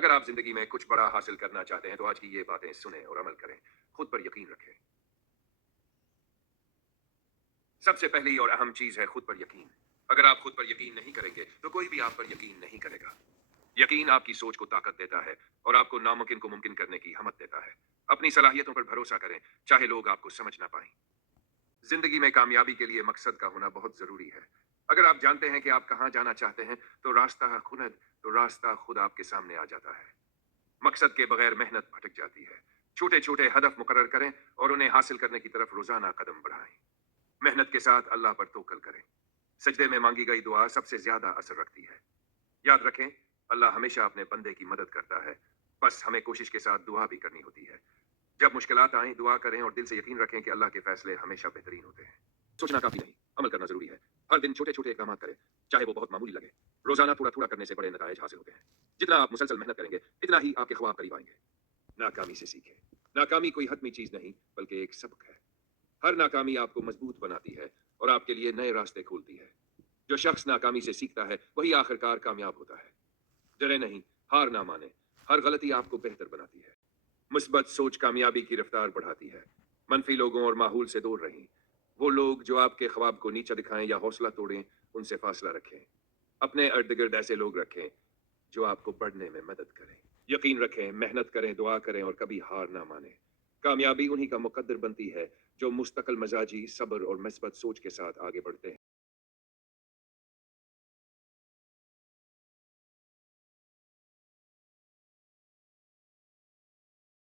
اگر آپ زندگی میں کچھ بڑا حاصل کرنا چاہتے ہیں تو آج کی یہ باتیں سنیں اور عمل کریں. خود پر یقین رکھیں. سب سے پہلی اور اہم چیز ہے خود پر یقین. اگر آپ خود پر یقین نہیں کریں گے تو کوئی بھی آپ پر یقین نہیں کرے گا. یقین آپ کی سوچ کو طاقت دیتا ہے اور آپ کو ناممکن کو ممکن کرنے کی ہمت دیتا ہے. اپنی صلاحیتوں پر بھروسہ کریں چاہے لوگ آپ کو سمجھ نہ پائیں. زندگی میں کامیابی کے لیے مقصد کا ہونا بہت ضروری ہے. اگر آپ جانتے ہیں کہ آپ کہاں جانا چاہتے ہیں تو راستہ خود آپ کے سامنے آ جاتا ہے. مقصد کے بغیر محنت بھٹک جاتی ہے. چھوٹے چھوٹے ہدف مقرر کریں اور انہیں حاصل کرنے کی طرف روزانہ قدم بڑھائیں. محنت کے ساتھ اللہ پر توکل کریں. سجدے میں مانگی گئی دعا سب سے زیادہ اثر رکھتی ہے. یاد رکھیں اللہ ہمیشہ اپنے بندے کی مدد کرتا ہے. بس ہمیں کوشش کے ساتھ دعا بھی کرنی ہوتی ہے. جب مشکلات آئیں دعا کریں اور دل سے یقین رکھیں کہ اللہ کے فیصلے ہمیشہ بہترین ہوتے ہیں. سوچنا کافی نہیں، عمل کرنا ضروری ہے. ہر دن چھوٹے چھوٹے اقدامات کریں چاہے وہ بہت معمولی لگے. روزانہ تھوڑا تھوڑا کرنے سے بڑے نتائج حاصل ہوتے ہیں. جتنا آپ مسلسل محنت کریں گے اتنا ہی آپ کے خواب قریب آئیں گے. ناکامی سے سیکھیں. ناکامی کوئی حتمی چیز نہیں بلکہ ایک سبق ہے. ہر ناکامی آپ کو مضبوط بناتی ہے اور آپ کے لیے نئے راستے کھولتی ہے. جو شخص ناکامی سے سیکھتا ہے وہی آخرکار کامیاب ہوتا ہے. ڈرے نہیں، ہار نہ مانے. ہر غلطی آپ کو بہتر بناتی ہے. مثبت سوچ کامیابی کی رفتار بڑھاتی ہے. منفی لوگوں اور ماحول سے دور رہیں. وہ لوگ جو آپ کے خواب کو نیچا دکھائیں یا حوصلہ توڑیں ان سے فاصلہ رکھیں. اپنے ارد گرد ایسے لوگ رکھیں جو آپ کو بڑھنے میں مدد کریں. یقین رکھیں، محنت کریں، دعا کریں اور کبھی ہار نہ مانیں. کامیابی انہی کا مقدر بنتی ہے جو مستقل مزاجی، صبر اور مثبت سوچ کے ساتھ آگے بڑھتے ہیں.